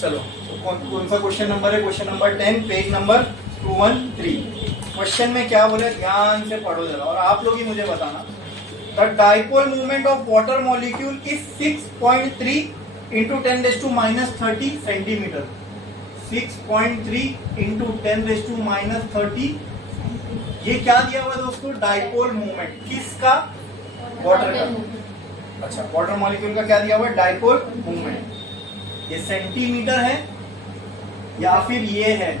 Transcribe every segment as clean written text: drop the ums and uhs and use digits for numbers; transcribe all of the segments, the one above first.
चलो तो कौन सा क्वेश्चन नंबर है? Question number 10, page number 213। Question में क्या बोले ध्यान से पढ़ो जरा, और आप लोग ही मुझे बताना। The dipole movement of water molecule is 6.3 into 10⁻³ centimetre. 6.3 into 10⁻³ ये क्या दिया हुआ है दोस्तों? Dipole movement. किसका? वाटर का। अच्छा, वाटर मॉलिक्यूल का क्या दिया हुआ है? Dipole movement. ये सेंटीमीटर है या फिर ये है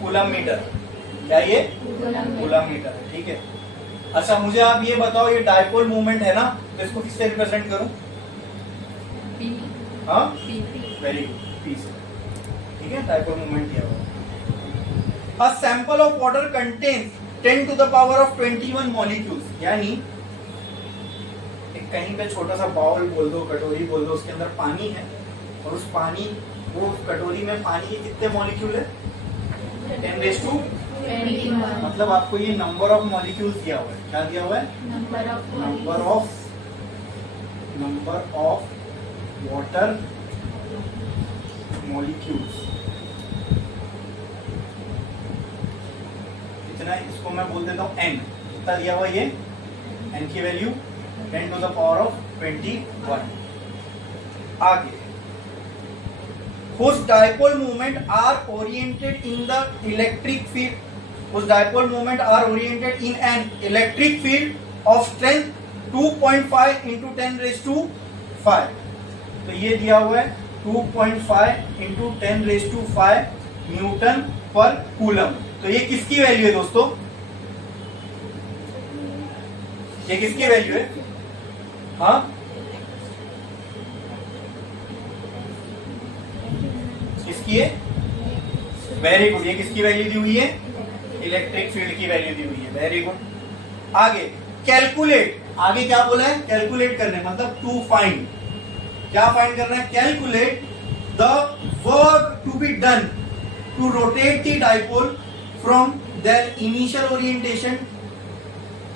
कूलम मीटर? क्या ये कूलम मीटर है? ठीक है। अच्छा मुझे आप ये बताओ, ये डाइपोल मूवमेंट है ना, तो इसको किससे रिप्रेजेंट करूं? हाँ, वेरी गुड, पी से। ठीक है, डाइपोल मूवमेंट दिया हुआ। A sample of water contains 10 to the power of 21 molecules. यानी कहीं पे छोटा सा बाउल बोल दो, कटोरी बोल दो, उसके अंदर पानी है, और उस पानी, वो कटोरी में पानी के कितने मॉलिक्यूल है? 10⁻21। मतलब आपको ये नंबर ऑफ मॉलिक्यूल्स दिया हुआ है। क्या दिया हुआ है? Number of water molecules. कितना है? इसको मैं बोल देता हूँ n। कितना दिया हुआ ये? n की value 10 to the power of 21। आगे, whose dipole moment are oriented in the electric field, whose dipole moment are oriented in an electric field of strength 2.5 into 10⁵। तो ये दिया हुआ है 2.5 into 10⁵ न्यूटन पर कूलम। तो ये किसकी वैल्यू है दोस्तों? ये किसकी वैल्यू है? हाँ, किसकी है? वेरी गुड, ये किसकी वैल्यू दी हुई है? इलेक्ट्रिक फील्ड की वैल्यू दी हुई है। Very good. आगे, कैलकुलेट। आगे क्या बोला है? कैलकुलेट करने, मतलब टू फाइंड। क्या फाइंड करना है? Calculate the work to be done to rotate the dipole from their initial orientation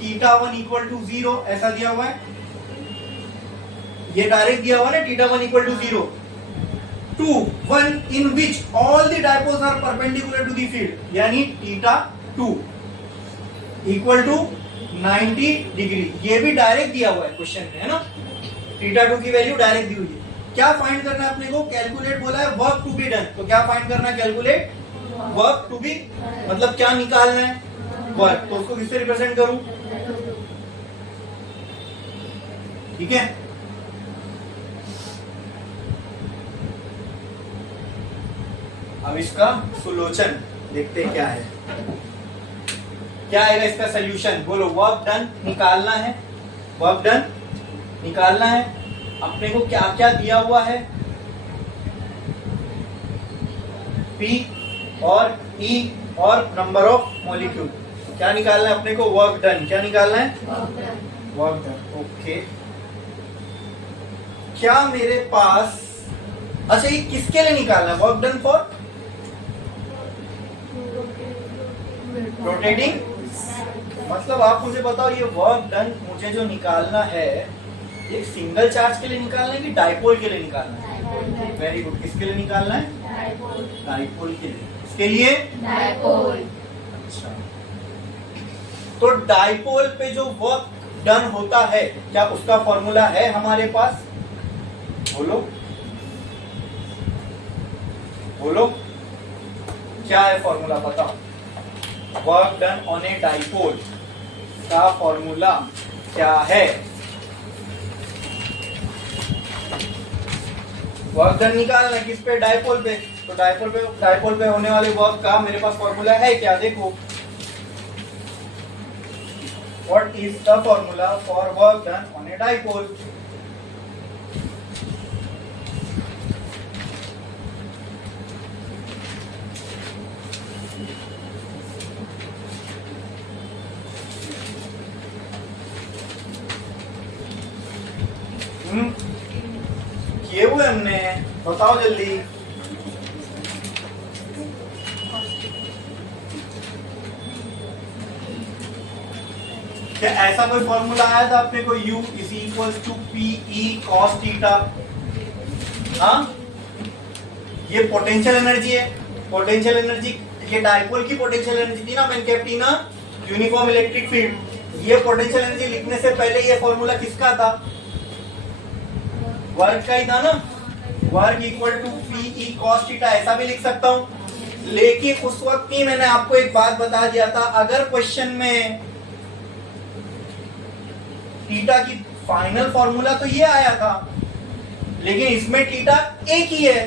θ1 = 0। ऐसा दिया हुआ है, ये डायरेक्ट दिया हुआ है ना, θ1 = 0 to 1 in which all the dipoles are perpendicular to the field। यानी θ2 = 90 डिग्री। ये भी डायरेक्ट दिया हुआ है क्वेश्चन में, है ना। θ2 की वैल्यू डायरेक्ट दी हुई है। क्या फाइंड करना है अपने को? कैलकुलेट बोला है, वर्क टू बी डन। तो क्या फाइंड करना है? कैलकुलेट वर्क टू बी, मतलब क्या निकालना है? वर्क। तो उसको किससे रिप्रेजेंट करूं? ठीक है। अब इसका सुलोचन देखते हैं क्या है। क्या आएगा इसका सॉल्यूशन? बोलो। वर्क डन निकालना है, वर्क डन निकालना है। अपने को क्या क्या दिया हुआ है? P और E और नंबर ऑफ मॉलिक्यूल। क्या निकालना है अपने को? Work done. क्या निकालना है? Work done. ओके। क्या मेरे पास, अच्छा ये किसके लिए निकालना है? Work done for rotating. मतलब आप मुझे बताओ, ये वर्क डन मुझे जो निकालना है, एक सिंगल चार्ज के लिए निकालना है कि डाइपोल के लिए निकालना है? Very good. किसके लिए निकालना है? डाइपोल के लिए। इसके लिए डाइपोल। अच्छा, तो डाइपोल पे जो वर्क डन होता है, क्या उसका फॉर्मूला है हमारे पास? बोलो बोलो, क्या है फॉर्मूला? बताओ। Work done on a dipole का फॉर्मूला क्या है? वर्क डन निकालना है किस पे? डाइपोल पे। तो डाइपोल पे होने वाले वर्क का मेरे पास फॉर्मूला है क्या? देखो, what is the formula for work done on a dipole? किए हुए हमने, बताओ जल्दी। क्या ऐसा कोई फॉर्मूला आया था अपने को? U = PE cos θ। हाँ, ये पोटेंशियल एनर्जी है, पोटेंशियल एनर्जी, ये डायपोल की पोटेंशियल एनर्जी थी ना, मैंने kept in uniform electric field. ये पोटेंशियल एनर्जी लिखने से पहले ये फॉर्मूला किसका था? वर्क का ही था ना, work equal to PE cos theta, ऐसा भी लिख सकता हूं। लेकिन उस वक्त ही मैंने आपको एक बात बता दिया था, अगर क्वेश्चन में थीटा की फाइनल फॉर्मूला तो ये आया था, लेकिन इसमें थीटा एक ही है,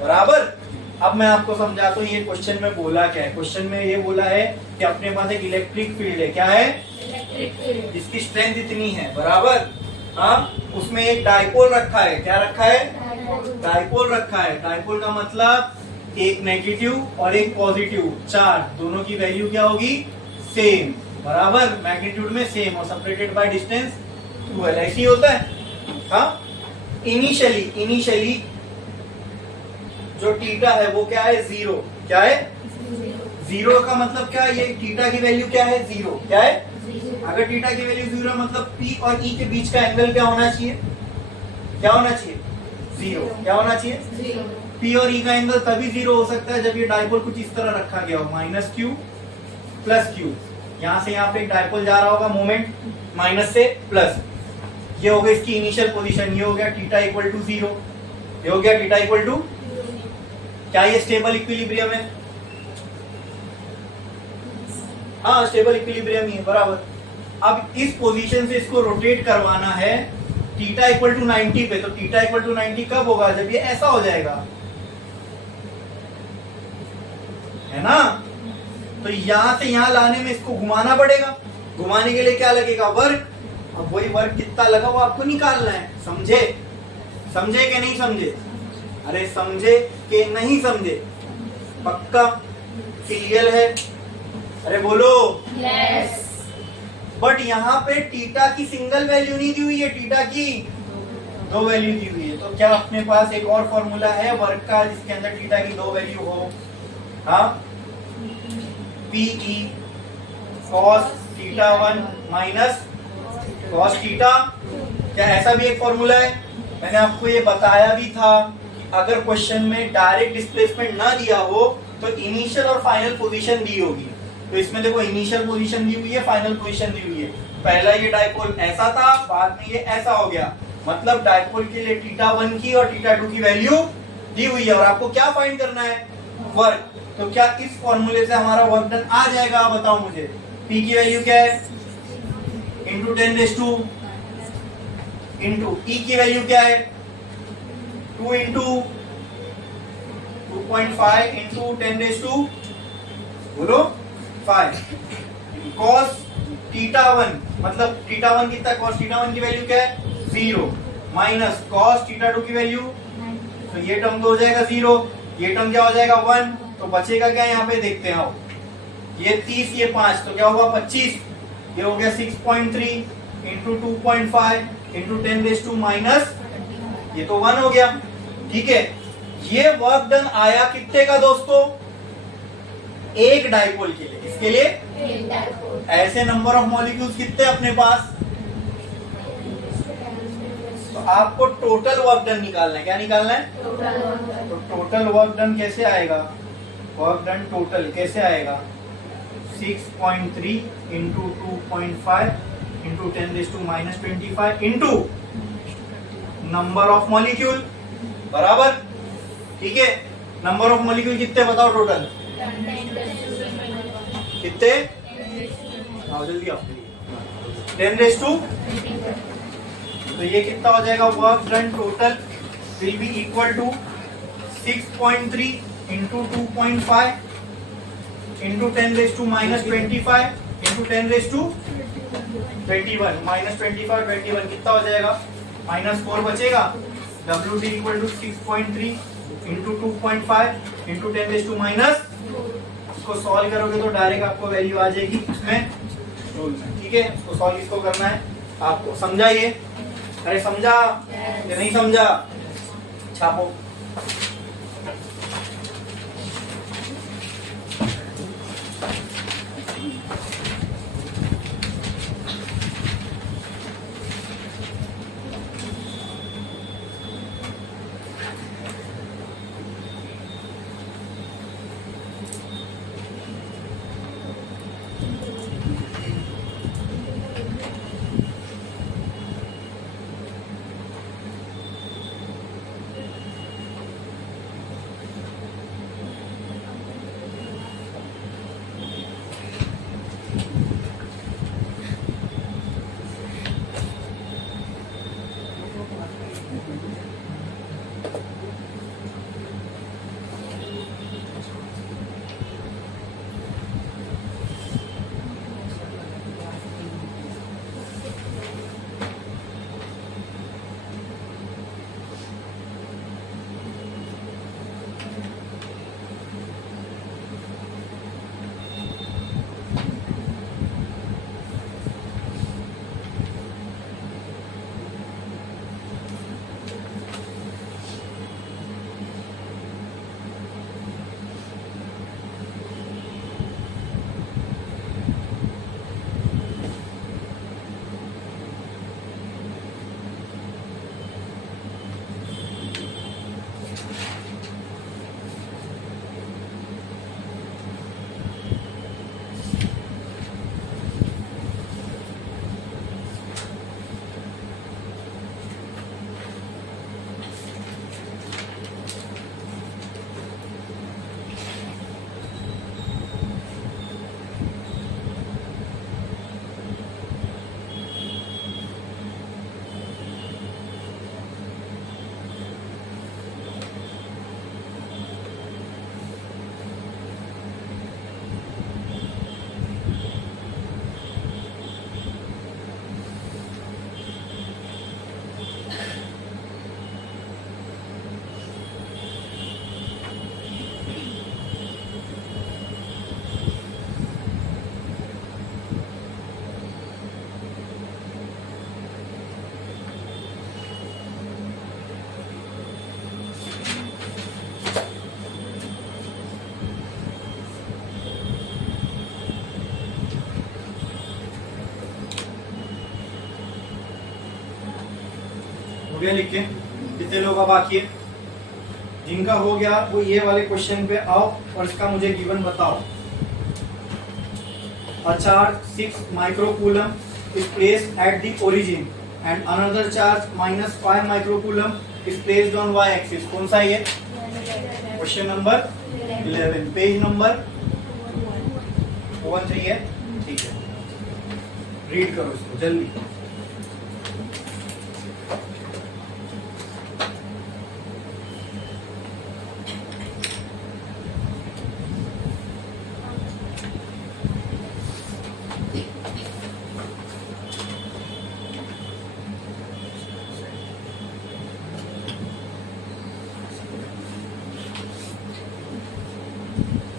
बराबर। अब मैं आपको समझाता हूं ये क्वेश्चन में बोला क्या है। क्वेश्चन में ये बोला है कि अपने पास एक इलेक्ट्रिक फील्ड है, क्या है? Electric field. इसकी स्ट्रेंथ इतनी है, बराबर। हाँ, उसमें एक डायपोल रखा है, क्या रखा है? डायपोल रखा है। डायपोल का मतलब एक नेगेटिव और एक पॉजिटिव चार्ज, दोनों की वैल्यू क्या होगी? सेम, बराबर, मैग्नीट्यूड में सेम और सेपरेटेड बाय डिस्टेंस 2l, ऐसी होता है। हाँ, इनिशियली जो थीटा है वो क्या है? 0। क्या है? 0 का मतलब क्या है? ये थीटा की वैल्यू क्या है? 0। क्या है? अगर थीटा की वैल्यू 0 मतलब P और E के बीच का एंगल क्या होना चाहिए? क्या होना चाहिए? 0। क्या होना चाहिए? 0। P और E का एंगल तभी 0 हो सकता है जब ये डायपोल कुछ इस तरह रखा गया हो, -q + q। यहां से यहाँ पे एक डायपोल जा रहा होगा, मोमेंट माइनस से प्लस, ये हो गया इसकी इनिशियल पोजीशन, ये हो गया थीटा इक्वल टू 0, ये हो गया थीटा इक्वल टू, क्या ये स्टेबल इक्विलिब्रियम है? हाँ, स्टेबल इक्विलिब्रियम ही है, बराबर। अब इस पोजीशन से इसको रोटेट करवाना है थीटा इक्वल टू 90 पे, तो थीटा इक्वल टू 90 कब होगा? जब ये ऐसा हो जाएगा, है ना। तो यहां से यहां लाने में इसको घुमाना पड़ेगा, घुमाने के लिए क्या लगेगा? वर्क। अब वही वर्क कितना लगा वो आपको निकालना है, समझे? समझे कि नहीं समझे? अरे समझे कि नहीं समझे? पक्का क्लियर है? अरे बोलो यस। बट यहाँ पे थीटा की सिंगल वैल्यू नहीं दी हुई है, थीटा की 2 वैल्यू दी हुई है। तो क्या अपने पास एक और फॉर्मूला है वर्क का जिसके अंदर थीटा की 2 वैल्यू हो? हाँ, PE cos theta 1 minus cos theta, क्या ऐसा भी एक फॉर्मूला है? मैंने आपको ये बताया भी था कि अगर क्वेश्चन में डायरेक्ट डिस्प्लेसमेंट ना दिया हो तो इनिशियल और फाइनल पोजीशन दी होगी। तो इसमें देखो इनिशियल पोजीशन दी हुई है, फाइनल पोजीशन दी हुई है। पहला ये डायपोल ऐसा था, बाद में ये ऐसा हो गया, मतलब डायपोल के लिए थीटा 1 की और थीटा 2 की वैल्यू दी हुई है। और आपको क्या फाइंड करना है? वर्क। तो क्या इस फॉर्मूले से हमारा वर्क डन आ जाएगा? आप बताओ मुझे। P की वैल्यू क्या है? इंटू 10⁻², इंटू E की वैल्यू क्या है? 2 इंटू 2.5 इंटू 10⁻², बोलो 5। cos थीटा 1 मतलब थीटा 1 कितना? cos थीटा 1 की वैल्यू क्या है? 0 माइनस cos थीटा 2 की वैल्यू, तो ये टर्म तो हो जाएगा 0, ये टर्म क्या हो जाएगा? 1। तो बचेगा क्या यहाँ पे? देखते हैं आओ। ये 30, ये 5, तो क्या होगा? 25। ये हो गया 6.3 इंटू 2.5 इंटू 10⁻² माइनस, ये तो 1 हो गया। ठीक है, ये वर्क डन आया कितने का दोस्तों? एक डायपोल के लिए। किसके लिए? एक डायपोल। ऐसे नंबर ऑफ मॉलिक्यूल्स कितने अपने पास? तो आपको टोटल वर्क डन निकालना है। क्या निकालना है? Total work done. तो टोटल वर्क डन कैसे आएगा? वर्क डन टोटल कैसे आएगा? 6.3 into 2.5 into 10⁻² -25 into number of molecule, बराबर। ठीक है, नंबर ऑफ मॉलिक्यूल कितने बताओ टोटल? कितने? आओ जल्दी आओ। 10⁻², तो ये कितना हो जाएगा? Work done total will be equal to 6.3 into 2.5 into 10⁻² -25 into 10⁻21 -25 21 कितना हो जाएगा? -4 बचेगा। WD equal to 6.3 into 2.5 into 10⁻²। इसको सॉल्व करोगे तो डायरेक्ट आपको वैल्यू आ जाएगी इसमें रूल में। ठीक है, इसको सॉल्व इसको करना है आपको। समझा ये? अरे समझा या नहीं समझा? छापो। गया लिख के? कितने लोग का बाकी है? जिनका हो गया वो ये वाले क्वेश्चन पे आओ और इसका मुझे गिवन बताओ। A charge 6 microcoulomb is placed at the origin and another charge -5 microcoulomb is placed on y-axis. कौन सा ये? क्वेश्चन नंबर 11, पेज नंबर 13 है। ठीक है, रीड करो इसको जल्दी।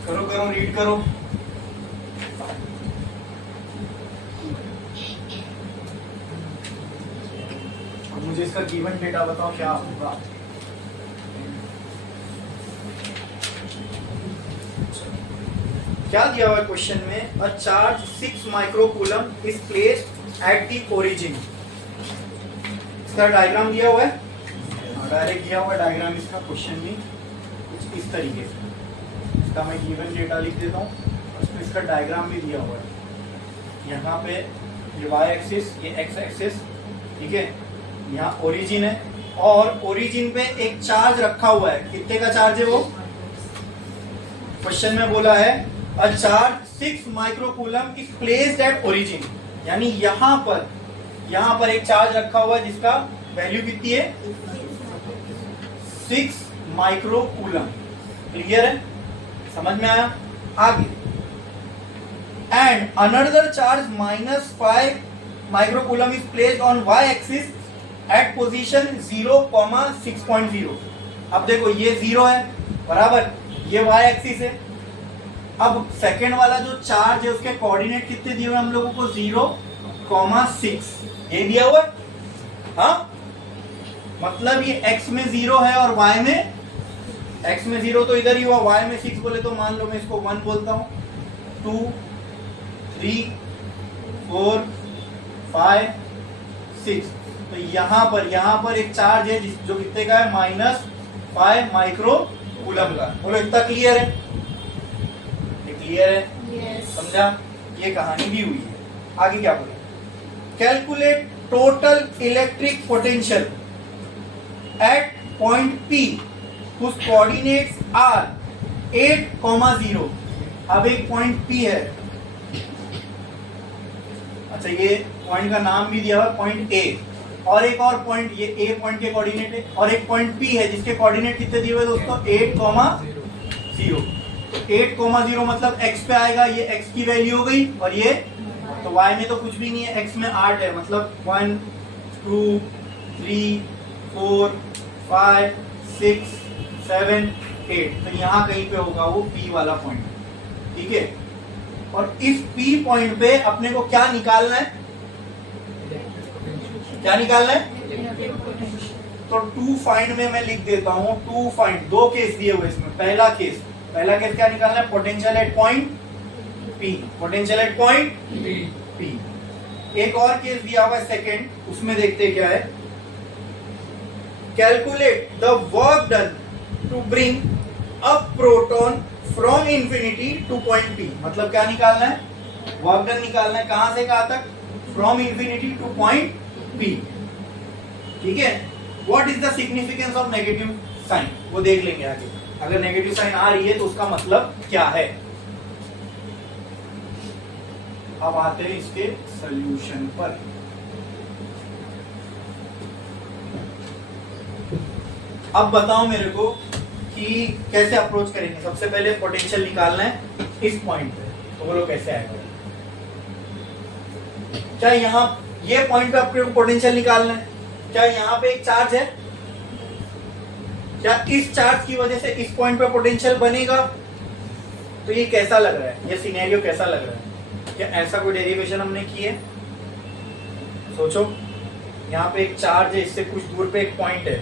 करो करो, रीड करो। अब मुझे इसका गिवन डेटा बताओ क्या होगा। क्या दिया हुआ है क्वेश्चन में? A charge 6 microcoulomb is placed at the origin. इसका डायग्राम दिया हुआ है, डायरेक्ट दिया हुआ है डायग्राम इसका क्वेश्चन में कुछ इस तरीके से। इसका मैं गिवन डेटा लिख देता हूँ, उसमें इसका डायग्राम भी दिया हुआ है। यहाँ पे ये वाई एक्सिस, ये एक्स एक्सिस, ठीक है। यहाँ ओरिजिन है और ओरिजिन पे एक चार्ज रखा हुआ है। कितने का चार्ज है वो? क्वेश्चन में बोला है a charge 6 microcoulomb is placed at origin, यानी यहाँ पर एक चार्ज रखा हुआ है जिसका वैल्यू कितनी है? 6 माइक्रोकूलम। क्लियर है? समझ में आया? आगे and another charge -5 microcoulomb is placed on Y axis at position 0,6.0। अब देखो ये 0 है बराबर, ये वाई एक्सिस है। अब सेकेंड वाला जो चार्ज है उसके कोऑर्डिनेट कितने दिए हुए हम लोगों को? 0,6 ये दिया हुआ है। हाँ, मतलब ये x में 0 है और y में, x में 0 तो इधर ही हुआ, y में 6 बोले तो मान लो मैं इसको 1 बोलता हूँ। 2, 3, 4, 5, 6। तो यहाँ पर एक चार्ज है जो कितने का है? -5 माइक्रोकूलम का। बोलो इतना क्लियर है? ये क्लियर है? Yes. समझा? ये कहानी भी हुई है। आगे क्या बोले? Calculate total electric potential at point P whose coordinates are 8,0। अब एक पॉइंट P है, अच्छा ये पॉइंट का नाम भी दिया हुआ पॉइंट A, और एक और पॉइंट, ये A पॉइंट के कोऑर्डिनेट है, और एक पॉइंट P है जिसके कोऑर्डिनेट कितने दिए हुए दोस्तों? 8,0। 8,0 मतलब x पे आएगा, ये x की वैल्यू हो गई, और ये तो y में तो कुछ भी नहीं है, x में 8 है, मतलब 1, 2, 3, 4, 5, 6, 7, 8। तो यहाँ कहीं पे होगा वो P वाला पॉइंट, ठीक है। और इस P पॉइंट पे अपने को क्या निकालना है? क्या निकालना है? तो टू फाइंड में मैं लिख देता हूँ, टू फाइंड। दो केस दिए हुए इसमें। पहला केस क्या निकालना है? Potential at point P, potential at point P। एक और केस दिया हुआ है सेकेंड, उसमें देखते क्या है। Calculate the work done to bring a proton from infinity to point P। मतलब क्या निकालना है? वर्क डन निकालना है। कहां से कहां तक? From infinity to point P, ठीक है। What is the significance of negative sign, वो देख लेंगे आगे। अगर नेगेटिव साइन आ रही है तो उसका मतलब क्या है। अब आते हैं इसके सॉल्यूशन पर। अब बताओ मेरे को कि कैसे अप्रोच करेंगे। सबसे पहले पोटेंशियल निकालना है इस पॉइंट पे, तो बोलो कैसे आएगा? क्या यहाँ ये पॉइंट पे आपको पोटेंशियल निकालना है? क्या यहाँ पे एक चार्ज है? क्या इस चार्ज की वजह से इस पॉइंट पे पोटेंशियल बनेगा? तो ये कैसा लग रहा है? ये सिनेरियो कैसा लग रहा है? क्या ऐसा कोई डेरिवेशन हमने की है? सोचो, यहाँ पे एक चार्ज है, इससे कुछ दूर पे एक पॉइंट है,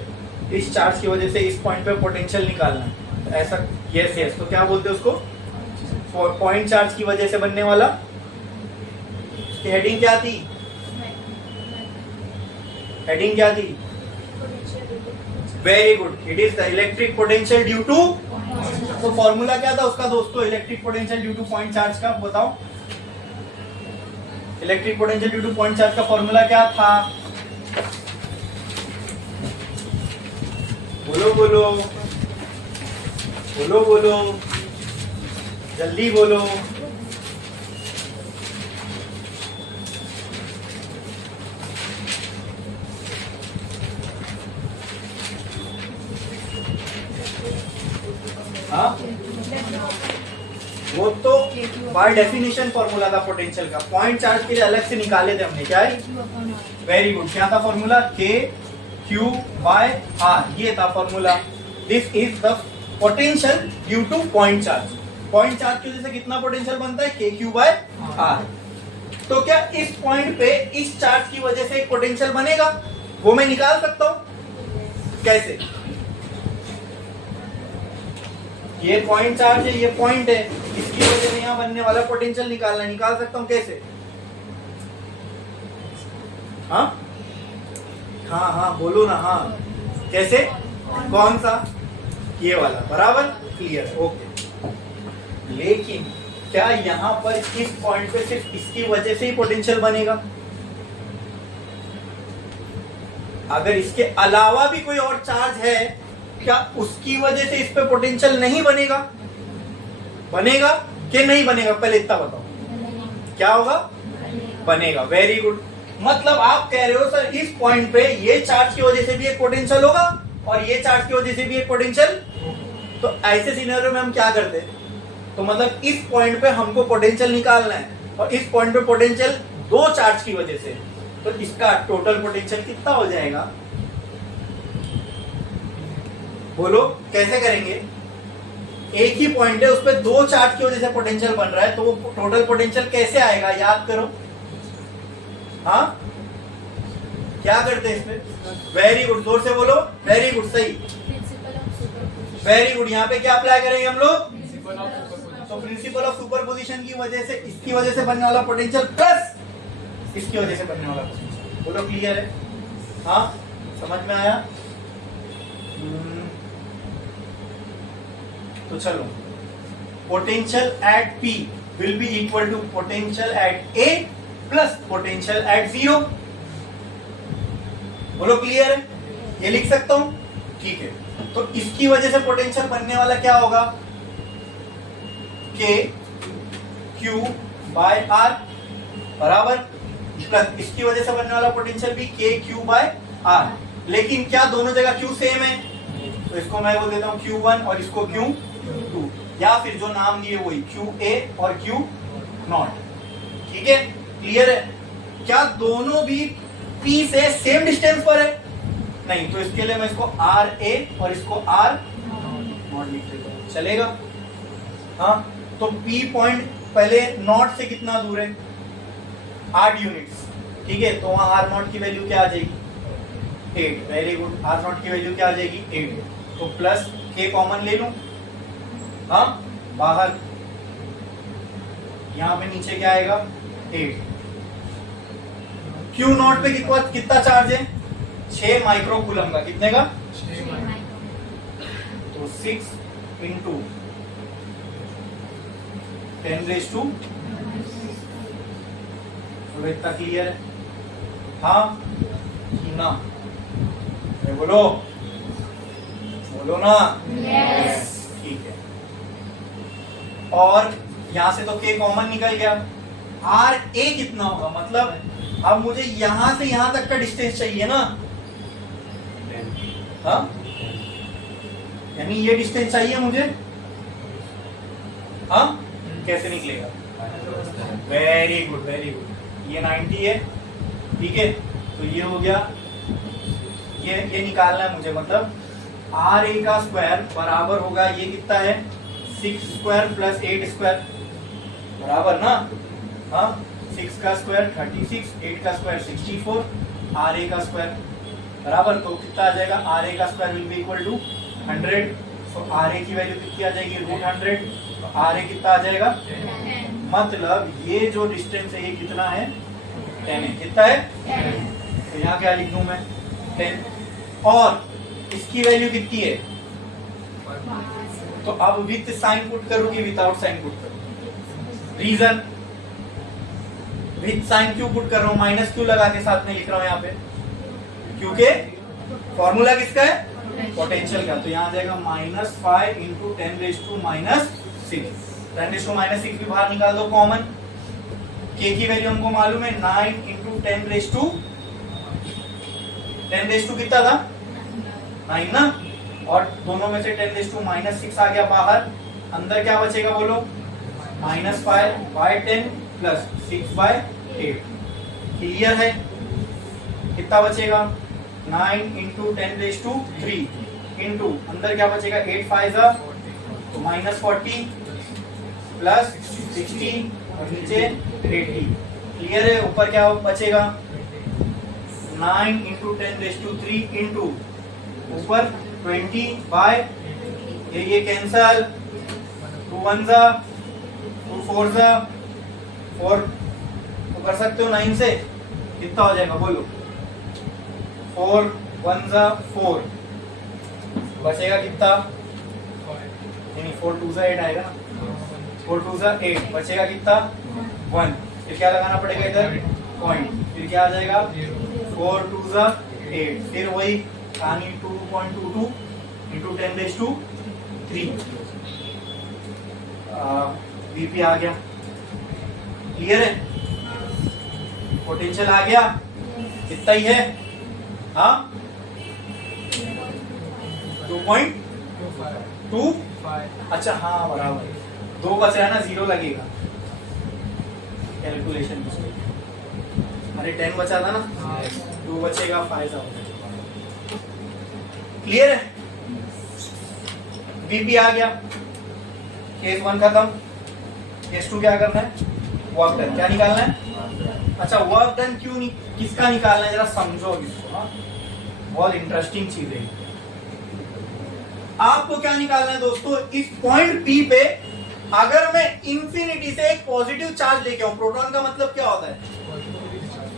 इस चार्ज की वजह से इस पॉइंट पे पोटेंशियल निकालना है। तो ऐसा यस, तो क्या बोलते हैं उसको? पॉइंट चार्ज की वजह से बनने वाला। हेडिंग क्या थी? हेडिंग क्या थी? Very good, it is the electric potential due to. तो फॉर्मूला क्या था उसका दोस्तों, electric potential due to point charge का? बताओ, electric potential due to point charge का फॉर्मूला क्या था? बोलो बोलो बोलो बोलो, जल्दी बोलो। हाँ, वो तो बाय डेफिनेशन फॉर्मूला था पोटेंशियल का, पॉइंट चार्ज के लिए अलग से निकाले थे हमने। क्या है? वेरी गुड, क्या था फॉर्मूला? के क्यू बाय आर, ये था formula. This is the potential due to point charge. Point charge की वजह से कितना पोटेंशियल बनता है? के क्यू बाय आर। तो क्या इस पॉइंट पे इस चार्ज की वजह से एक पोटेंशियल बनेगा? वो मैं निकाल सकता हूं। कैसे? ये पॉइंट चार्ज है, ये पॉइंट है, इसकी वजह से यहां बनने वाला पोटेंशियल निकालना है। निकाल सकता हूं कैसे? हाँ हाँ हाँ बोलो ना। हाँ कैसे? कौन सा? ये वाला, बराबर, क्लियर, ओके। लेकिन क्या यहां पर इस पॉइंट पे सिर्फ इसकी वजह से ही पोटेंशियल बनेगा? अगर इसके अलावा भी कोई और चार्ज है, क्या उसकी वजह से इस पे पोटेंशियल नहीं बनेगा? बनेगा कि नहीं बनेगा? पहले इतना बताओ, क्या होगा? बनेगा। वेरी गुड, मतलब आप कह रहे हो सर इस पॉइंट पे ये चार्ज की वजह से भी एक पोटेंशियल होगा और ये चार्ज की वजह से भी एक पोटेंशियल। तो ऐसे सिनेरियो में हम क्या करते हैं? तो मतलब इस पॉइंट पे हमको पोटेंशियल निकालना है और इस पॉइंट पे पोटेंशियल दो चार्ज की वजह से, तो इसका टोटल पोटेंशियल कितना हो जाएगा? बोलो कैसे करेंगे? एक ही पॉइंट है, उस पर दो चार्ज की वजह से पोटेंशियल बन रहा है, तो वो टोटल पोटेंशियल कैसे आएगा? याद करो। हाँ, क्या करते हैं इसमें? वेरी गुड, जोर से बोलो। वेरी गुड, सही, वेरी गुड। यहाँ पे क्या अप्लाई करेंगे हम लोग? तो प्रिंसिपल ऑफ सुपरपोजिशन की वजह से इसकी वजह से बनने वाला पोटेंशियल प्लस इसकी वजह से बनने वाला पोटेंशियल। बोलो क्लियर है? हाँ, समझ में आया? तो चलो, potential at P will be equal to potential at A plus potential at 0। बोलो क्लियर है? ये लिख सकता हूं? ठीक है, तो इसकी वजह से पोटेंशियल बनने वाला क्या होगा? के क्यू बाय आर, बराबर, प्लस इसकी वजह से बनने वाला पोटेंशियल भी के क्यू बाय आर। लेकिन क्या दोनों जगह क्यू सेम है? तो इसको मैं बोल देता हूं Q1 और इसको Q2, या फिर जो नाम दिए वही QA और Q0। ठीक है, क्लियर है? क्या दोनों भी P से सेम डिस्टेंस पर है? नहीं, तो इसके लिए मैं इसको RA और इसको R0 लिख देता हूं, चलेगा? हाँ, तो P पॉइंट पहले नॉट से कितना दूर है? 8 यूनिट्स। ठीक है, तो वहां R0 की वैल्यू क्या आ जाएगी? 8। वेरी गुड, R0 की वैल्यू क्या आ जाएगी? 8। तो प्लस K कॉमन ले लूं। हाँ, बाहर, यहां पे नीचे क्या आएगा? 8। Q0 पे कितना चार्ज है? 6 माइक्रो कूलम का। कितने का? 6 तो 6 इंटू 10⁻²। तो इतना क्लियर है? हाँ कि ना? बोलो बोलो ना। Yes. ठीक है, और यहां से तो K कॉमन निकल गया। RA कितना होगा? मतलब अब मुझे यहां से यहां तक का डिस्टेंस चाहिए ना? हाँ, यानी ये डिस्टेंस चाहिए मुझे। हाँ, कैसे निकलेगा? Very good, very good. ये 90 है, ठीक है, तो ये हो गया। ये निकालना है मुझे, मतलब RA का स्क्वायर बराबर होगा, ये कितना है? 6 स्क्वायर प्लस 8 स्क्वायर, बराबर ना? हाँ, 6 का स्क्वायर 36, 8 का स्क्वायर 64, RA का स्क्वायर बराबर, तो कितना आ जाएगा? RA का square will be equal to 100। तो RA की वैल्यू कितनी आ जाएगी? √100। तो RA कितना आ जाएगा? मतलब ये जो डिस्टेंस है ये कितना है? 10 है। कितना है? 10। तो यहाँ क्या लिख दूं मैं? 10। और इसकी वैल्यू कितनी है? तो अब विथ साइन पुट करो कि विदाउट साइन पुट करो? रीजन, विथ साइन क्यों पुट कर रहा हूं, माइनस क्यों लगा के साथ में लिख रहा हूं यहाँ पे? क्योंकि फॉर्मूला किसका है? पोटेंशियल का। तो यहाँ आ जाएगा -5 इंटू 10⁻⁻6। 10⁻⁻6 भी बाहर निकाल दो कॉमन। के की वैल्यू हमको मालूम है 9 इंटू 10⁻⁻ कितना था? 9 ना। और दोनों में से 10⁻⁻6 आ गया बाहर। अंदर क्या बचेगा बोलो? -5/10 प्लस 6/8। क्लियर है? कितना बचेगा? 9 इंटू 10⁻³ इंटू अंदर क्या बचेगा? 8 5 तो -40 प्लस 60 और नीचे 80। क्लियर है? ऊपर क्या बचेगा? 9 इंटू 10⁻³ इंटू ऊपर 20 ये कैंसल, 2 1 2 4 4 तो कर सकते हो 9 से। कितना हो जाएगा बोलो? 4 1 4 बचेगा कितना? नहीं 4 2 8 आएगा ना। 4 2 8 बचेगा कितना? 1। फिर क्या लगाना पड़ेगा इधर? पॉइंट। फिर क्या आ जाएगा? 4 2 8। फिर वही कहानी 2.22 इंटू 10⁻³ वीपी आ गया। क्लियर है? पोटेंशियल आ गया, कितना ही है? हाँ 2.2। अच्छा हाँ बराबर, 2 बच रहा है ना, 0 लगेगा कैलकुलेशन मिस्टेक। अरे 10 बचा था ना, 2 बचेगा 5 आउट। क्लियर है? वीपी आ गया। केस 1 खत्म। केस 2 क्या करना है? Work done. क्या निकालना है? अच्छा वर्क डन क्यों नहीं, किसका निकालना है जरा समझो इसको। हाँ बहुत इंटरेस्टिंग चीज है। आपको क्या निकालना है दोस्तों? इस पॉइंट पी पे अगर मैं इंफिनिटी से एक पॉजिटिव चार्ज लेके आऊं, प्रोटॉन का मतलब क्या होता है?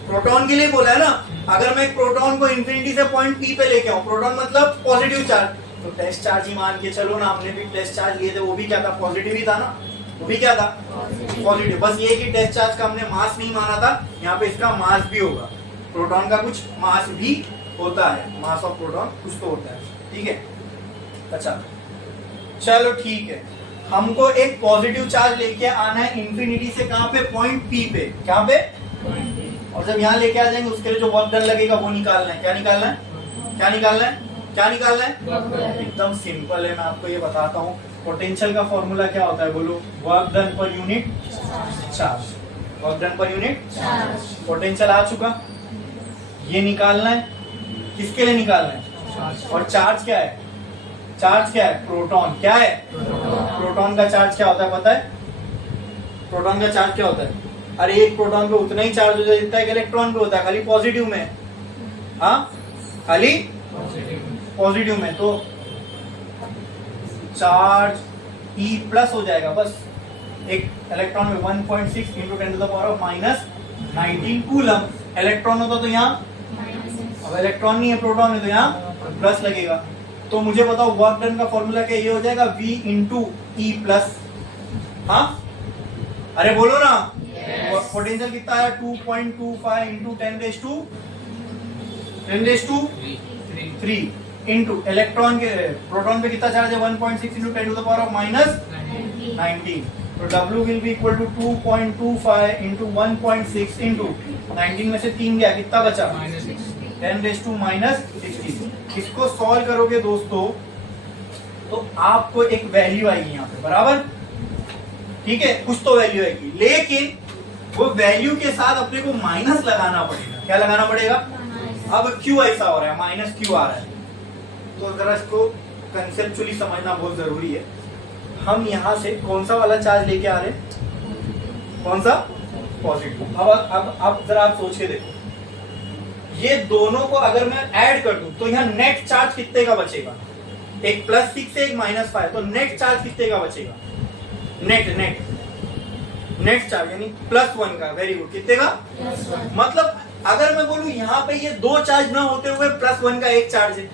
प्रोटॉन के लिए बोला है ना। अगर मैं एक प्रोटॉन को इंफिनिटी से पॉइंट पी पे लेके आऊं, प्रोटॉन मतलब पॉजिटिव चार्ज, तो टेस्ट चार्ज ही मान के चलो ना। हमने भी टेस्ट चार्ज लिए थे, वो भी क्या था? पॉजिटिव ही था ना। वो भी क्या था? पॉजिटिव। बस ये कि टेस्ट चार्ज का हमने मास नहीं माना था, यहाँ पे इसका मास भी होगा। प्रोटॉन का कुछ मास भी होता है, मास ऑफ प्रोटॉन कुछ तो होता है। ठीक है? अच्छा चलो ठीक है, हमको एक पॉजिटिव चार्ज लेके आना है इंफिनिटी से। कहां पे? पॉइंट पी पे। कहां पे? और जब यहाँ लेके आ जाएंगे उसके लिए जो वर्क डन लगेगा वो निकालना है। क्या निकालना है? क्या निकालना है? क्या निकालना है? एकदम सिंपल है, मैं आपको ये बताता हूँ। पोटेंशियल का फॉर्मूला क्या होता है बोलो? Work done per unit charge. Work done per unit charge. Potential आ चुका, ये निकालना है। किसके लिए निकालना है? और चार्ज क्या है? चार्ज क्या है? प्रोटॉन। क्या है? प्रोटॉन का चार्ज क्या होता है पता है? प्रोटॉन का चार्ज क्या होता है? अरे एक प्रोटॉन पे उतना ही चार्ज होता है जितना एक इलेक्ट्रॉन पे होता है, खाली पॉजिटिव में। हाँ खाली पॉजिटिव में। तो चार्ज E प्लस हो जाएगा बस। एक इलेक्ट्रॉन में 1.6 इंटू 10⁻⁻19 कूलम इलेक्ट्रॉन होता तो यहाँ, अब इलेक्ट्रॉन नहीं है, प्रोटॉन है, तो यहाँ प्लस लगेगा। तो मुझे बताओ वर्क डन का फॉर्मूला क्या? ये हो जाएगा V इंटू E प्लस। हाँ अरे बोलो ना। पोटेंशियल कितना है? 2.25 इंटू 10⁻³ इंटू इलेक्ट्रॉन के, प्रोटॉन पे कितना चार्ज है? 1.6 इंटू 10⁻⁻19। तो W will be equal to 2.25 into 1.6 into 19 में से 3 गया, कितना बचा? 10⁻⁻60। इसको सॉल्व करोगे दोस्तों तो आपको एक वैल्यू आएगी यहाँ पे, बराबर? ठीक है, कुछ तो वैल्यू आएगी, लेकिन वो वैल्यू के साथ अपने को माइनस लगाना पड़ेगा। क्या लगाना पड़ेगा? अब क्यों ऐसा हो रहा है? माइनस क्यों आ रहा है? तो जरा इसको कंसेप्चुअली समझना बहुत जरूरी है। हम यहाँ से कौन सा वाला चार्ज लेके आ रहे हैं? कौन सा? पॉजिटिव। अब जरा आप सोच के देखो, ये दोनों को अगर मैं ऐड कर दूं तो यहाँ नेट चार्ज कितने का बचेगा? एक +6 से एक -5, तो नेट चार्ज कितने का बचेगा? नेट चार्ज यानी +1 का। Very good. कितने का? मतलब अगर मैं बोलूं यहाँ पे ये 2 चार्ज ना होते हुए +1 का एक चार्ज है,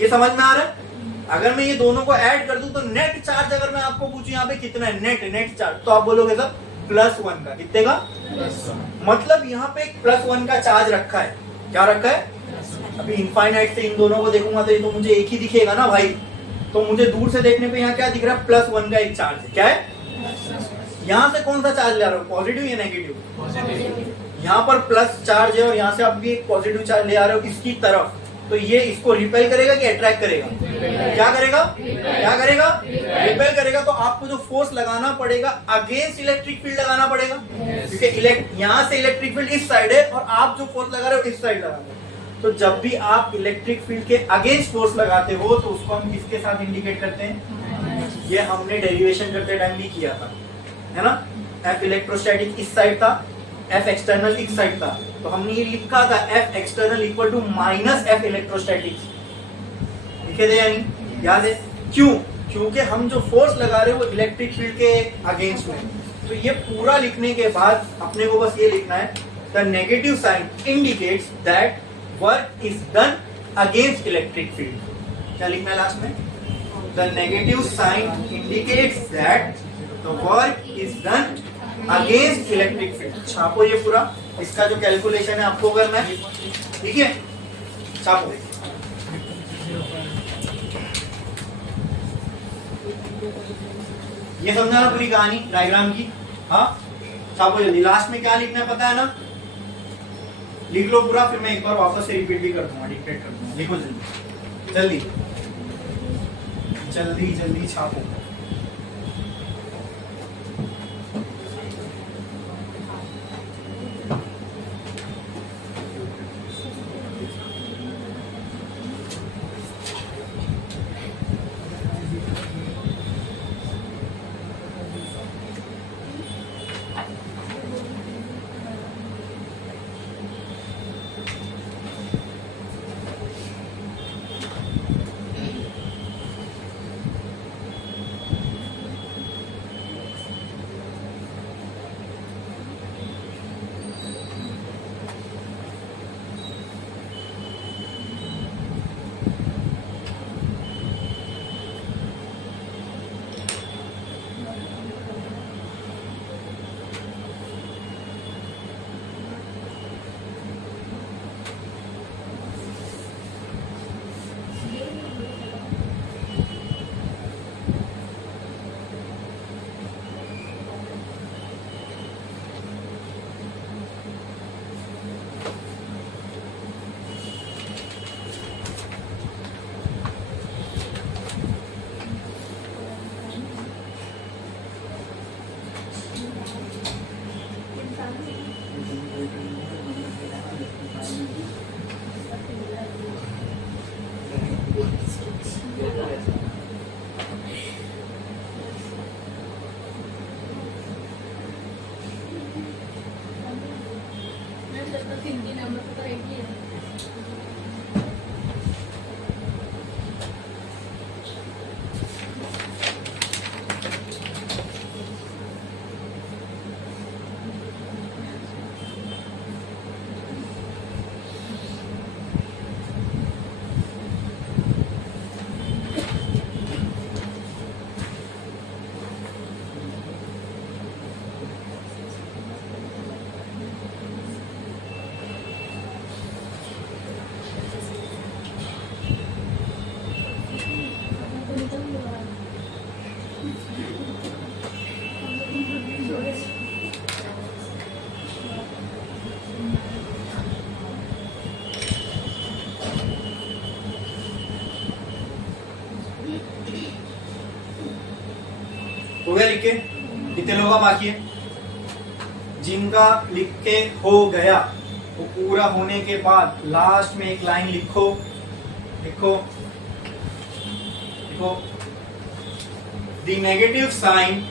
ये समझ में आ रहा है? अगर मैं ये दोनों को ऐड कर दूं तो नेट चार्ज अगर मैं आपको पूछूं यहाँ पे कितना है नेट चार्ज, तो आप बोलोगे सर +1 का। कितने का? मतलब यहाँ पे एक +1 का चार्ज रखा है। क्या रखा है? अभी इनफाइनाइट से इन दोनों को देखूंगा तो ये तो मुझे एक ही दिखेगा ना भाई। तो मुझे दूर से देखने पे यहाँ क्या दिख रहा है? +1 का एक चार्ज है। क्या है? यहाँ से कौन सा चार्ज ले आ रहा हूँ? पॉजिटिव या नेगेटिव? यहाँ पर प्लस चार्ज है और यहाँ से आप भी एक पॉजिटिव चार्ज ले आ रहे हो इसकी तरफ, तो ये इसको रिपेल करेगा कि अट्रैक्ट करेगा? क्या करेगा? क्या करेगा? रिपेल करेगा। तो आपको जो फोर्स लगाना पड़ेगा अगेंस्ट इलेक्ट्रिक फील्ड लगाना पड़ेगा, क्योंकि यहाँ से इलेक्ट्रिक फील्ड इस साइड है और आप जो फोर्स लगा रहे हो इस साइड लगा रहे हो। तो जब भी आप इलेक्ट्रिक फील्ड के अगेंस्ट फोर्स लगाते हो तो उसको हम किसके साथ इंडिकेट करते हैं? ये हमने डेरिवेशन करते टाइम भी किया था, है ना? F इलेक्ट्रोस्टैटिक इस साइड था, F एक्सटर्नल इस साइड था, तो हमने ये लिखा था F external equal to -F electrostatic. लिखे थे या नहीं? याद है? क्यों? क्योंकि हम जो फोर्स लगा रहे हैं वो इलेक्ट्रिक फील्ड के अगेंस्ट में। तो ये पूरा लिखने के बाद अपने को बस ये लिखना है, the negative sign indicates that work is done against electric field. क्या लिखना है लास्ट में? The negative sign indicates that the work is done against electric field. छापो ये पूरा, इसका जो कैलकुलेशन है आपको करना है, ठीक है? छापो। ये समझा ना पूरी कहानी डायग्राम की? हाँ, छापो जल्दी। लास्ट में क्या लिखना है पता है ना? लिख लो पूरा, फिर मैं एक बार वापस से रिपीट भी कर दूंगा, डिक्टेट कर दूंगा। लिखो जल्दी जल्दी जल्दी जल्दी छापो। हो गया लिख के? कितने लोगों का बाकी है? जिनका लिख के हो गया वो पूरा होने के बाद लास्ट में एक लाइन लिखो, लिखो लिखो, the negative sign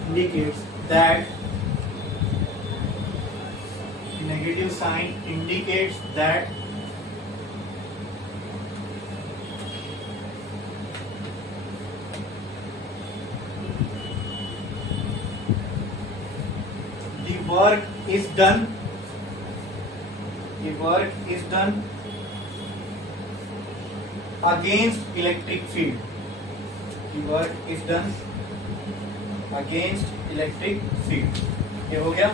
indicates that negative sign indicates that the work is done against electric field. The work is done against electric field. ये हो गया.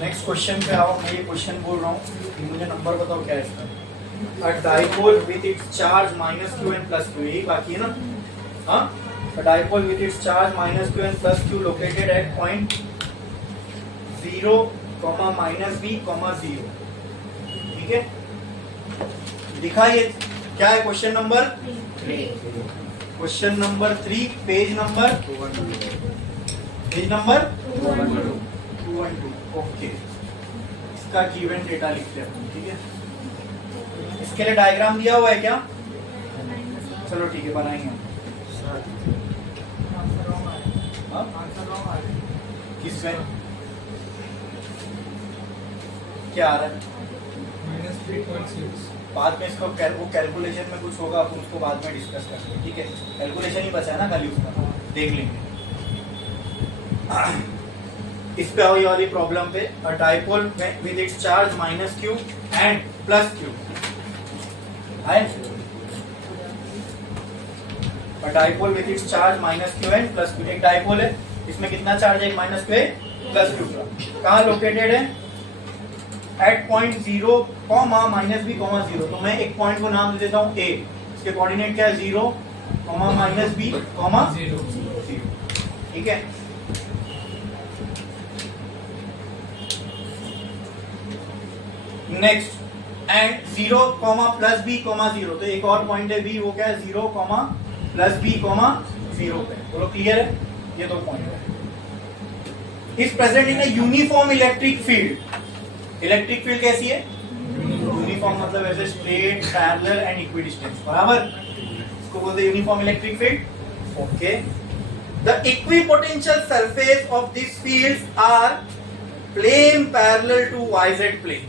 नेक्स्ट क्वेश्चन पे आओ. मैं ये क्वेश्चन बोल रहा हूँ, मुझे नंबर बताओ क्या है इसका. अ dipole with its charge minus q and plus Q, यही बाकी है ना. हाँ, अ dipole with its charge minus q and plus Q located at point 0, -b, 0. ठीक है, दिखाइए क्या है question number 3. Question number 3, page number 212. Okay, इसका गिवन डेटा लिखते हैं. ठीक है, इसके लिए डायग्राम दिया हुआ है क्या? चलो ठीक है, बनाएंगे. किसमें क्या आ रहा है? बाद में इसको वो कैलकुलेशन में कुछ होगा, अपन उसको बाद में डिस्कस करेंगे. ठीक है, कैलकुलेशन ही बचा है ना खाली, उसका देख लेंगे. इस पे आओ, ये वाली प्रॉब्लम पे. A dipole with its charge minus q and plus q. A dipole with its charge minus q and plus q. एक डाइपोल है, इसमें कितना चार्ज है? एक माइनस क्यू है, प्लस क्यू का. कहाँ लोकेटेड है? At point 0, -b, 0. तो मैं एक पॉइंट को नाम दे देता हूँ A. इसके कोऑर्डिनेट क्या है? 0, -b, 0. ठीक है, नेक्स्ट एंड 0, +b, 0. तो एक और पॉइंट है B, वो क्या है? 0, +b, 0 पे. बोलो क्लियर है? ये दो पॉइंट है. इस present in uniform electric field. Electric field कैसी है? यूनिफॉर्म, मतलब ऐसे स्ट्रेट, पैरेलल एंड इक्विडिस्टेंस. बराबर, इसको बोलते हैं uniform electric field. Okay, the equipotential surface of this fields are plane parallel to YZ plane.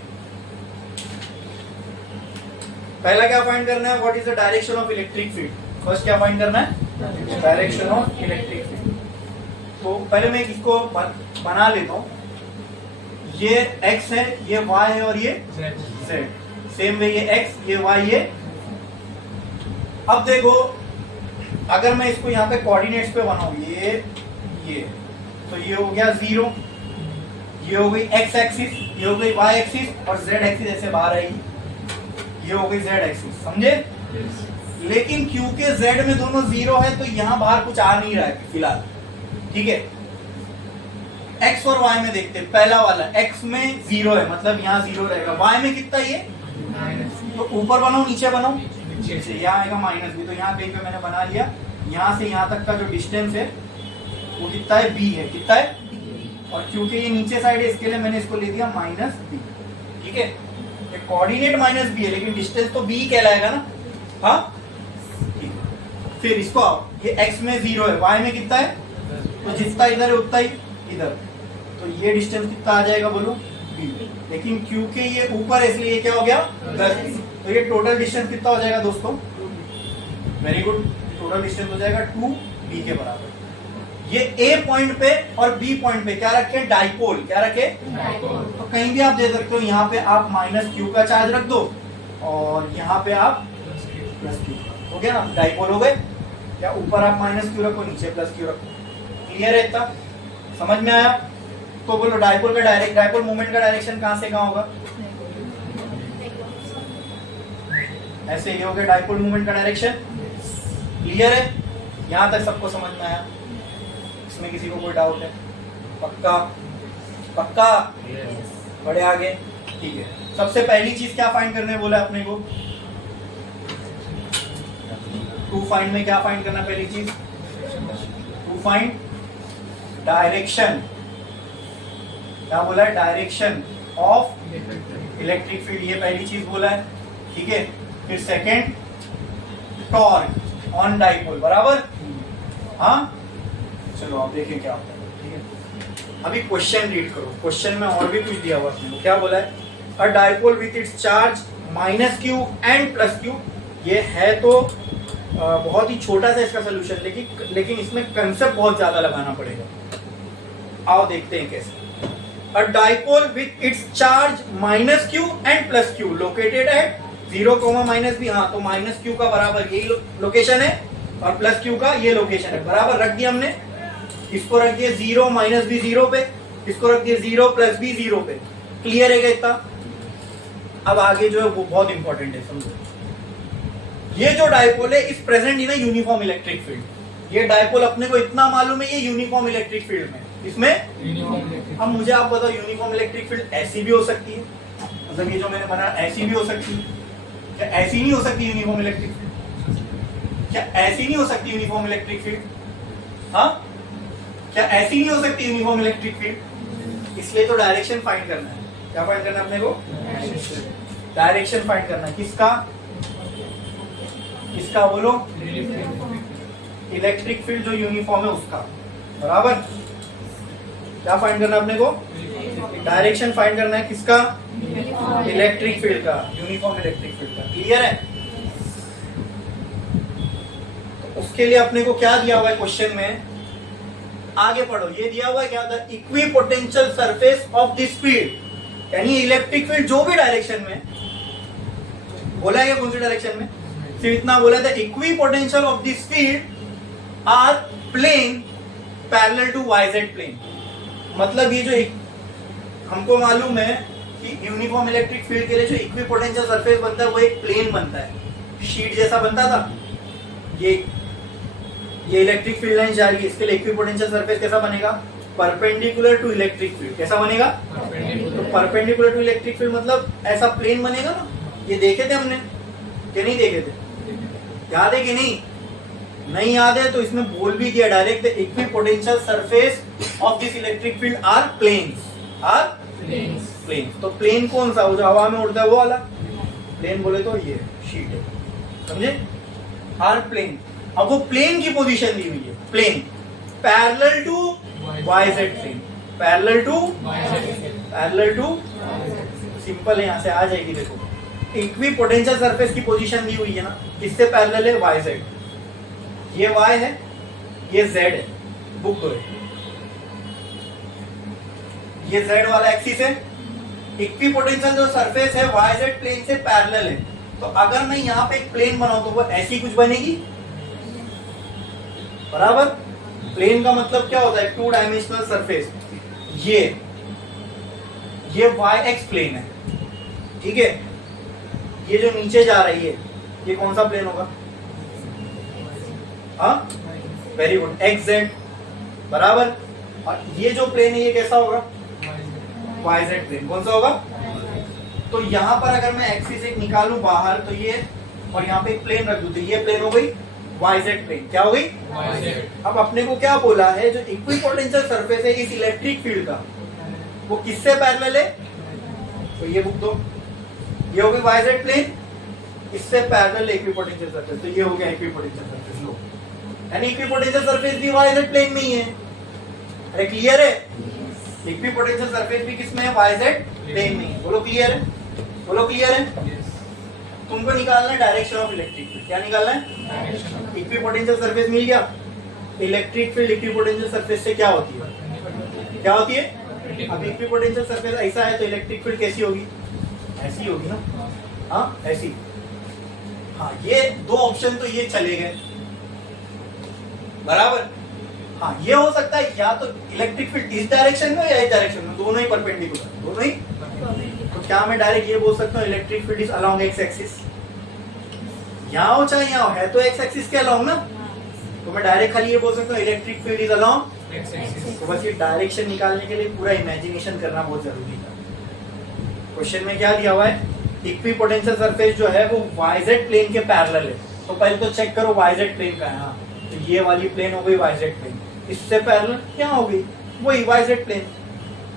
पहला क्या फाइंड करना है? What is the direction of electric field. First क्या फाइंड करना है? Direction of electric field. तो पहले मैं इसको बना लेता हूं. ये x है, ये y है और ये z. सेम वे ये x, ये y, ये. अब देखो, अगर मैं इसको यहाँ पे कोऑर्डिनेट्स पे बनाऊं, ये तो ये हो गया 0, ये हो गई x एक्सिस, ये हो गई y एक्सिस और z एक्सिस ऐसे बाहर आएगी. ये हो गई z एक्सिस. समझे? लेकिन क्योंकि z में दोनों 0 है तो यहाँ बाहर कुछ आ नहीं रहा है फिलहाल. ठीक है, x और y में देखते हैं. पहला वाला x में 0 है, मतलब यहाँ 0 रहेगा. y में कितना? ये तो ऊपर बनाओ, नीचे बनाओ. यहाँ आएगा -b. तो यहाँ कहीं पे मैंने बना लिया. यहाँ से यहाँ तक का जो डिस्टेंस है वो कितना है? b है. कितना है? और क्योंकि ये नीचे साइड है, इसके लिए मैंने इसको ले दिया -b. ठीक है, कोऑर्डिनेट -b है लेकिन डिस्टेंस तो b कहलाएगा ना. हाँ, ठीक. फिर इसको आओ, ये x में 0 है, y में कितना है? तो जितना इधर है उतना ही इधर. तो ये डिस्टेंस कितना आ जाएगा? बोलो b. लेकिन क्योंकि ये ऊपर है इसलिए ये क्या हो गया? 10b. तो ये टोटल डिस्टेंस कितना हो जाएगा दोस्तों? वेरी गुड, टोटल डिस्टेंस हो जाएगा 2b के बराबर. ये A पॉइंट पे और B पॉइंट पे क्या रखे? डाइपोल. क्या रखे? तो कहीं भी आप दे सकते हो. यहाँ पे आप -q का चार्ज रख दो और यहाँ पे आप +q. हो गया ना, डाइपोल हो गए. या ऊपर आप -q रखो, नीचे +q रखो. क्लियर है? इतना समझ में आया? तो बोलो डाइपोल का डाइपोल मूवमेंट का डायरेक्शन कहां से कहां होगा? ऐसे ही हो गया डाइपोल मूवमेंट का डायरेक्शन. क्लियर है? यहां तक सबको समझ में आया? इसमें किसी को कोई डाउट है? पक्का? पक्का? बड़े आगे. ठीक है, सबसे पहली चीज क्या फाइंड करने बोला अपने को? 2 फाइंड में क्या फाइंड करना? पहली चीज 2 फाइंड डायरेक्शन. क्या बोला है? Direction of electric field. ये पहली चीज बोला है. ठीक है, फिर सेकंड टॉर्क ऑन डाइपोल. बराबर? हाँ, चलो आप देखें क्या होता है. ठीक है, अभी क्वेश्चन रीड करो, क्वेश्चन में और भी कुछ दिया हुआ है। क्या बोला है? अ dipole with its charge minus q and plus Q. ये है तो बहुत ही छोटा सा इसका सोल्यूशन, लेकिन इसमें कंसेप्ट बहुत ज्यादा लगाना पड़ेगा। आओ देखते हैं कैसे। अ dipole with its charge minus q and plus Q located at 0, minus भी, हाँ तो माइनस क्यू का बराबर यही लोकेशन है और प्लस क्यू का ये लोकेशन है। बराबर रख दिया हमने, इसको रख दिया 0 माइनस भी 0 पे, इसको रख दिया 0 प्लस भी 0 पे। क्लियर है क्या इतना? अब आगे जो है वो बहुत इंपॉर्टेंट है, समझो। ये जो डाइपोल है इस present in uniform electric field. ये डाइपोल अपने को इतना मालूम है, ये यूनिफॉर्म इलेक्ट्रिक फील्ड में, इसमें अब मुझे आप बताओ यूनिफॉर्म इलेक्ट्रिक फील्ड ऐसी भी हो सकती है, मतलब ये जो मैंने बनाया ऐसी भी हो सकती है क्या? ऐसी नहीं हो सकती यूनिफॉर्म इलेक्ट्रिक फील्ड? क्या ऐसी नहीं हो सकती यूनिफॉर्म इलेक्ट्रिक फील्ड? हाँ, क्या ऐसी नहीं हो सकती यूनिफॉर्म इलेक्ट्रिक फील्ड? इसलिए तो डायरेक्शन फाइंड करना है। क्या फाइंड करना है अपने को? डायरेक्शन फाइंड करना है। किसका? किसका बोलो? इलेक्ट्रिक फील्ड जो यूनिफॉर्म है उसका। बराबर। क्या फाइंड करना है अपने को? डायरेक्शन फाइंड करना है। किसका? इलेक्ट्रिक फील्ड का, यूनिफॉर्म इलेक्ट्रिक फील्ड का। क्लियर है? तो उसके लिए अपने को क्या दिया हुआ है क्वेश्चन में? आगे पढ़ो। ये दिया हुआ है क्या था? Equipotential surface of this field, यानी इलेक्ट्रिक फील्ड जो भी डायरेक्शन में बोला है, कौन सी डायरेक्शन में? सिर्फ इतना बोला था, equipotential of this field are plane parallel to YZ plane. मतलब ये जो हमको मालूम है कि यूनिफॉर्म इलेक्ट्रिक फील्ड के लिए जो इक्विपोटेंशियल सरफेस बनता है वो एक प्लेन बनता है, शीट जैसा बनता था। ये इलेक्ट्रिक फील्ड लाइन जा रही है, इसके लिए इक्विपोटेंशियल सरफेस कैसा बनेगा? Perpendicular to electric field. कैसा बनेगा? तो परपेंडिकुलर टू इलेक्ट्रिक फील्ड मतलब ऐसा प्लेन बनेगा ना। ये देखे थे हमने कि नहीं देखे थे? याद है कि नहीं? नहीं याद है तो इसमें बोल भी दिया direct, equipotential surface of this electric field are planes. Are planes. तो प्लेन कौन सा? वो जो हवा में उड़ता है वो वाला प्लेन बोले तो ये शीट है, समझे? Are plane. अब वो प्लेन की पोजीशन दी हुई है, plane parallel to YZ plane, parallel to simple है, यहां से आ जाएगी। देखो इक्विपोटेंशियल सरफेस की पोजीशन दी हुई है ना, किससे पैरेलल है? वाईजेड। ये y है, ये z है, बुक दो। ये z वाला एक्सिस है। इक्विपोटेंशियल जो सरफेस है yz प्लेन से पैरेलल है। तो अगर मैं यहाँ पे एक प्लेन बनाऊं तो वो ऐसी कुछ बनेगी। बराबर। प्लेन का मतलब क्या होता है? 2 डायमेंशनल सरफेस। ये yx प्लेन है, ठीक है। ये जो नीचे जा रही है ये कौन सा प्लेन होगा? हाँ, वेरी गुड, xz। बराबर। और ये जो प्लेन है ये कैसा होगा? yz plane. कौन सा होगा? तो यहाँ पर अगर मैं एक्सिस एक निकालूं बाहर तो ये, और यहाँ पे एक प्लेन रख दूं तो ये प्लेन हो गई yz प्लेन। क्या हो गई? अब अपने को क्या बोला है? जो इक्विपोटेंशियल सरफेस है इस इलेक्ट्रिक फील्ड का वो किससे पैरेलल है? तो ये बुक दो। ये हो गई yz प्लेन, इससे पैरेलल इक्विपोटेंशियल सरफेस, तो ये हो गया इक्विपोटेंशियल सरफेस। लो, यानी इक्विपोटेंशियल सरफेस भी yz प्लेन में ही है। अरे क्लियर है? इक्विपोटेंशियल सरफेस भी किसमें है? yz प्लेन में है। बोलो क्लियर है? बोलो क्लियर है? तुमको निकालना है डायरेक्शन ऑफ इलेक्ट्रिक फील्ड। क्या निकालना है? इक्विपोटेंशियल सरफेस मिल गया। इलेक्ट्रिक फील्ड इक्विपोटेंशियल सरफेस से क्या होती है? क्या होती है? अब इक्विपोटेंशियल सरफेस ऐसा है तो इलेक्ट्रिक फील्ड कैसी होगी? ऐसी होगी ना। हाँ, ऐसी। हाँ, ये दो ऑप्शन तो ये चले गए। बराबर। हाँ, ये हो सकता है या तो इलेक्ट्रिक फील्ड इस डायरेक्शन में या इस डायरेक्शन में, दोनों ही परपेंडिकुलर, दोनों ही। तो क्या मैं डायरेक्ट ये बोल सकता हूँ electric field is along x axis? यहाँ हो चाहे यहाँ हो, है तो एक्स एक्सिस के अलोंग ना। तो मैं डायरेक्ट खाली ये बोल सकता हूँ electric field is along x axis. तो बस ये डायरेक्शन निकालने के लिए पूरा इमेजिनेशन करना बहुत जरूरी था। क्वेश्चन में क्या दिया हुआ है? इक्विपोटेंशियल सरफेस जो है वो yz प्लेन के पैरेलल है। तो पहले तो चेक करो yz प्लेन का है। हाँ, तो ये वाली प्लेन हो गई yz प्लेन, इससे पैरेलल क्या हो गई? वही yz प्लेन।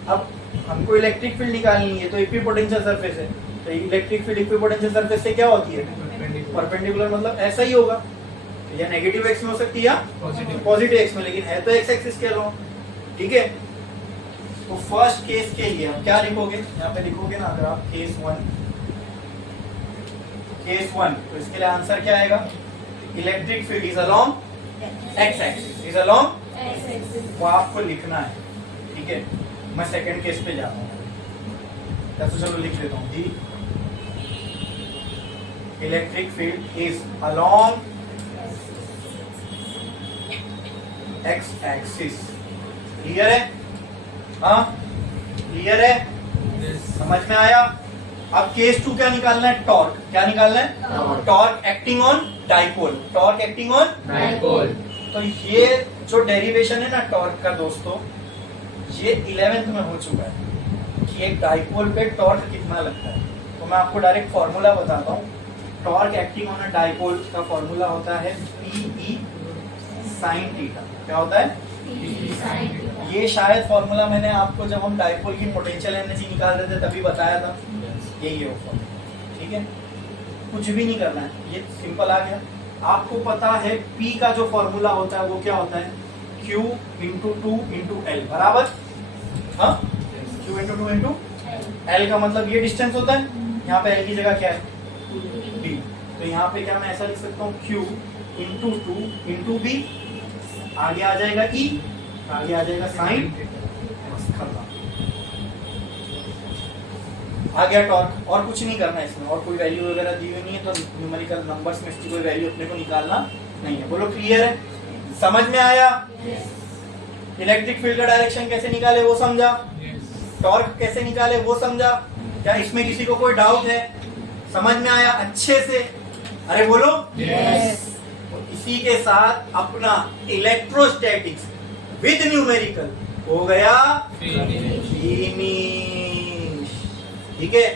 अब हमको इलेक्ट्रिक फील्ड निकालनी है तो इक्विपोटेंशियल सरफेस है, तो इलेक्ट्रिक फील्ड इक्विपोटेंशियल सरफेस से क्या होती है? परपेंडिकुलर। मतलब ऐसा ही होगा, या नेगेटिव एक्स में हो सकती है या पॉजिटिव एक्स में, लेकिन है तो एक्स एक्सिस के अलोंग, ठीक है। तो फर्स्ट केस के लिए आप क्या लिखोगे, यहाँ पे लिखोगे ना अगर आप केस वन, तो इसके लिए आंसर क्या आएगा, electric field is along x axis, is along, वो आपको लिखना है, ठीक है। मैं सेकंड केस पे जा रहा हूँ, तो चलो लिख लेता हूँ, the electric field is along x axis. Clear है? हाँ क्लियर है, समझ में आया। अब केस 2 क्या निकालना है, टॉर्क। क्या निकालना है, torque acting on dipole, torque acting on dipole. तो ये जो डेरिवेशन है ना टॉर्क का दोस्तों, ये 11th में हो चुका है कि एक डाइपोल पे टॉर्क कितना लगता है। तो मैं आपको डायरेक्ट फॉर्मूला बताता हूँ। Torque acting on a dipole का फॉर्मूला होता है PE sin थीटा। क्या होता है, ये शायद फॉर्मूला मैंने आपको जब हम डाइपोल की पोटेंशियल एनर्जी निकाल रहे थे तभी बताया था। यही है वो फॉर्मूला, ठीक है। कुछ भी नहीं करना है, ये सिंपल आ गया। आपको पता है P का जो फॉर्मूला होता है वो क्या होता है, Q इंटू 2 इंटू L बराबर, हाँ Q इंटू 2 इंटू L का मतलब ये डिस्टेंस होता है। यहाँ पे L की जगह क्या है, B। तो यहाँ पे क्या मैं ऐसा लिख सकता हूँ, Q इंटू 2 इंटू B, आगे आ जाएगा E, आगे आ जाएगा साइन, बस खत्म, आ गया टॉर्क। और कुछ नहीं करना है इसमें, और कोई वैल्यू वगैरह दी हुई नहीं है, तो न्यूमेरिकल नंबर्स में इसकी कोई वैल्यू अपने को निकालना नहीं है। बोलो क्लियर है, समझ में आया। इलेक्ट्रिक फील्ड का डायरेक्शन कैसे निकाले वो समझा, टॉर्क कैसे निकाले वो समझा। क्या इसमें किसी को कोई डाउट है, समझ में आया अच्छे से, अरे बोलो यस। तो इसी के साथ अपना इलेक्ट्रोस्टैटिक्स विद न्यूमेरिकल हो गया फिनिश, ठीक है।